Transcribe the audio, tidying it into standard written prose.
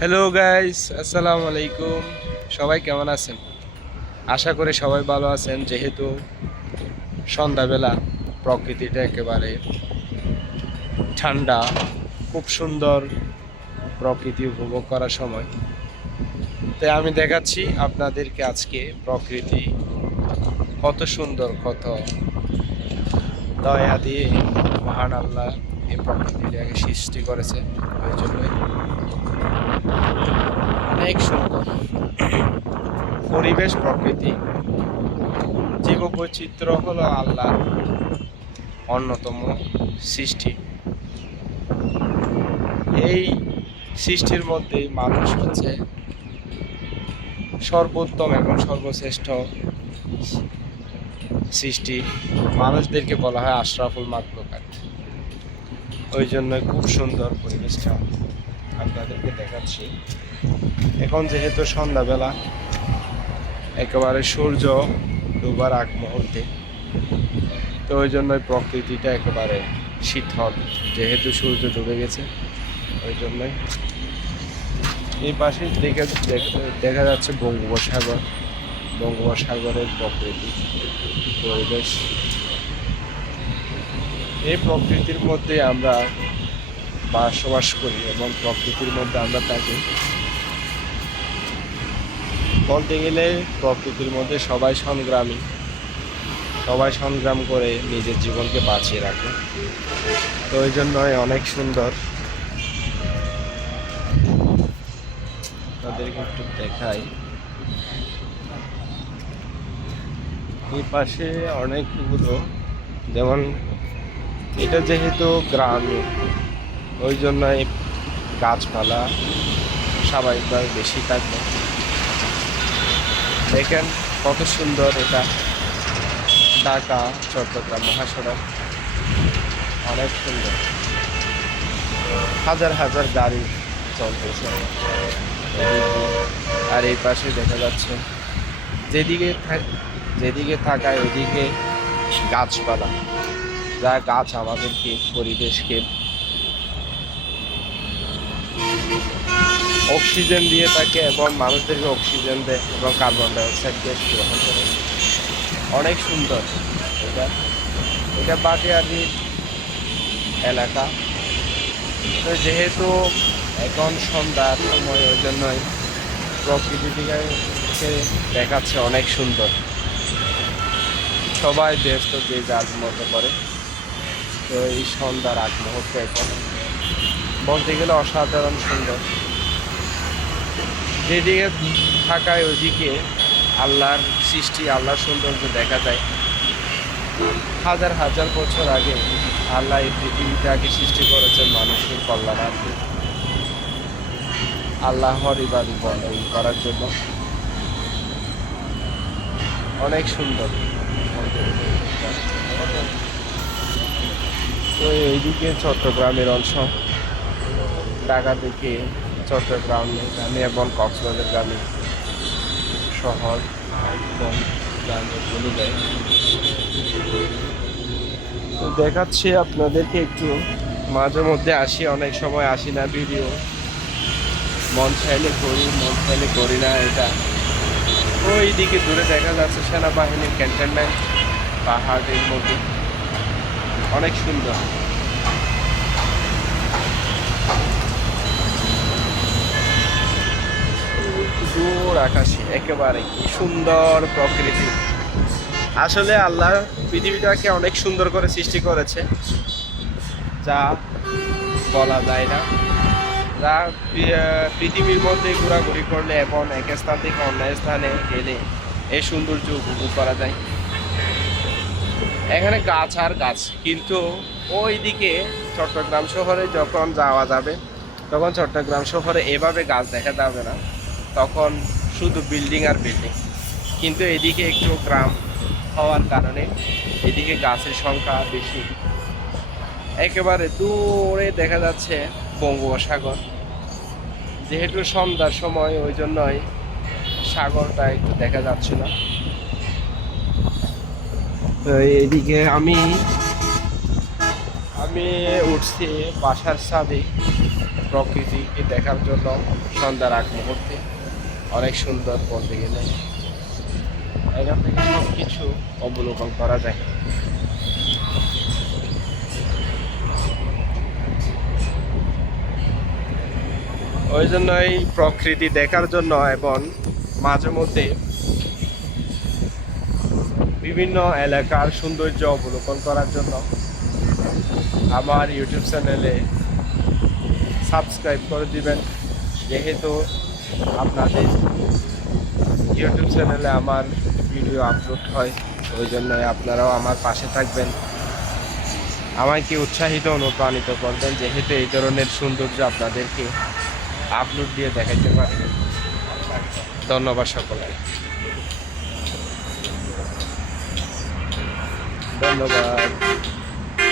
Hello guys, আসসালামু আলাইকুম। সবাই কেমন আছেন? আশা করি সবাই ভালো আছেন। যেহেতু সন্ধ্যাবেলা প্রকৃতিটা একেবারে ঠান্ডা, খুব সুন্দর প্রকৃতি উপভোগ করার সময়, তাই আমি দেখাচ্ছি আপনাদেরকে আজকে প্রকৃতি কত সুন্দর, কত দয়া দিয়ে মহান আল্লাহ এই প্রকৃতিটাকে সৃষ্টি করেছে। ওই জন্যই অনেক সুন্দর পরিবেশ, প্রকৃতি, জীববৈচিত্র্য হলো আল্লাহর অন্যতম সৃষ্টি। এই সৃষ্টির মধ্যেই মানুষ হচ্ছে সর্বোত্তম এবং সর্বশ্রেষ্ঠ সৃষ্টি। মানুষদেরকে বলা হয় আশরাফুল মাখলুকাত। ওই জন্য খুব সুন্দর পরিবেশটা আপনাদেরকে দেখাচ্ছি। এখন যেহেতু সন্ধ্যাবেলা, একেবারে সূর্য ডোবার আগ মুহূর্তে, তো ওই জন্যই প্রকৃতিটা একেবারে শীতল, যেহেতু সূর্য ডুবে গেছে। ওই জন্যই এই পাশে দেখা যাচ্ছে বঙ্গোপসাগর, বঙ্গোপসাগরের প্রকৃতি পরিবেশ। এই প্রকৃতির মধ্যে আমরা বসবাস করি এবং প্রকৃতির মধ্যে আমরা থাকি। বলতে গেলে প্রকৃতির মধ্যে সবাই সংগ্রামী, সবাই সংগ্রাম করে নিজের জীবনকে বাঁচিয়ে রাখে। তো ওই জন্যই অনেক সুন্দর। তাদেরকে একটু দেখাই, এই পাশে অনেকগুলো, যেমন এটা যেহেতু গ্রামে, ওই জন্যই গাছপালা স্বাভাবিকভাবে বেশি থাকবে। দেখেন কত সুন্দর, এটা ঢাকা চট্টগ্রাম মহাসড়ক, অনেক সুন্দর, হাজার হাজার গাড়ি চলতেছে। আর এই পাশে দেখা যাচ্ছে যেদিকে থাকায় ওইদিকে গাছপালা, যা গাছ আমাদেরকে, পরিবেশকে অক্সিজেন দিয়ে থাকে এবং মানুষদেরকে অক্সিজেন দেয় এবং কার্বন ডাইঅক্সাইড গ্যাস গ্রহণ করে। অনেক সুন্দর। এটা এটা বাটিয়ারির এলাকা। তো যেহেতু এখন সন্ধ্যার সময়, ওই জন্যই প্রকৃতিটিকে দেখাচ্ছে অনেক সুন্দর। সবাই ব্যস্ত, যে যার মতো করে। তো এই সন্ধ্যার আগ মুহূর্তে এখন বলতে গেলে অসাধারণ সুন্দর। যেদিকে থাকায় ওইদিকে আল্লাহর সৃষ্টি, আল্লাহর সৌন্দর্য দেখা যায়। হাজার হাজার বছর আগে আল্লাহ এই পৃথিবীটাকে সৃষ্টি করেছেন মানুষের কল্যাণার্থে, আল্লাহর ইবাদত বন্দী করার জন্য। অনেক সুন্দর। তো এইদিকে চট্টগ্রামের অংশ, ঢাকা থেকে চট্টগ্রাম গ্রামে এবং কক্সবাজার গ্রামে শহর এবং গ্রামে বলে যায়। তো দেখাচ্ছি আপনাদেরকে একটু, মাঝে মধ্যে আসি, অনেক সময় আসি না। ভিডিও মন চাইলে করি, মন চাইলে করি না। এটা ওই দিকে দূরে দেখা যাচ্ছে সেনাবাহিনীর ক্যান্টনমেন্ট, পাহাড়ের মধ্যে, অনেক সুন্দর। দূর আকাশে একেবারে কি সুন্দর প্রকৃতি। আসলে আল্লাহ পৃথিবীটাকে অনেক সুন্দর করে সৃষ্টি করেছে, যা বলা যায় না। যা পৃথিবীর মধ্যে ঘোরাঘুরি করলে এবং এক স্থান থেকে অন্য স্থানে গেলে এই সৌন্দর্য উপভোগ করা যায়। এখানে গাছ আর গাছ, কিন্তু ওই দিকে চট্টগ্রাম শহরে যখন যাওয়া যাবে, তখন চট্টগ্রাম শহরে এভাবে গাছ দেখা যাবে না, তখন শুধু বিল্ডিং আর বিল্ডিং। কিন্তু এদিকে একটু গ্রাম হওয়ার কারণে এদিকে গাছের সংখ্যা বেশি। একেবারে দূরে দেখা যাচ্ছে বঙ্গোপসাগর। যেহেতু সন্ধ্যার সময়, ওই জন্যই সাগরটা একটু দেখা যাচ্ছে না। তো এইদিকে আমি উঠছি বাসার ছাদে। প্রকৃতিকে দেখার জন্য সন্ধ্যার আগ মুহূর্তে অনেক সুন্দর বলতে গেলে এখান থেকে সব কিছু অবলোকন করা যায়। ওই জন্যই প্রকৃতি দেখার জন্য এবং মাঝে মধ্যে বিভিন্ন এলাকার সৌন্দর্য অবলোকন করার জন্য আমার ইউটিউব চ্যানেলে সাবস্ক্রাইব করে দিবেন। যেহেতু আপনাদের ইউটিউব চ্যানেলে আমার ভিডিও আপলোড হয়, ওই জন্যই আপনারাও আমার পাশে থাকবেন, আমাকে উৎসাহিত অনুপ্রাণিত করবেন, যেহেতু এই ধরনের সৌন্দর্য আপনাদেরকে আপলোড দিয়ে দেখাইতে পারি। ধন্যবাদ সকলকে, ধন্যবাদ।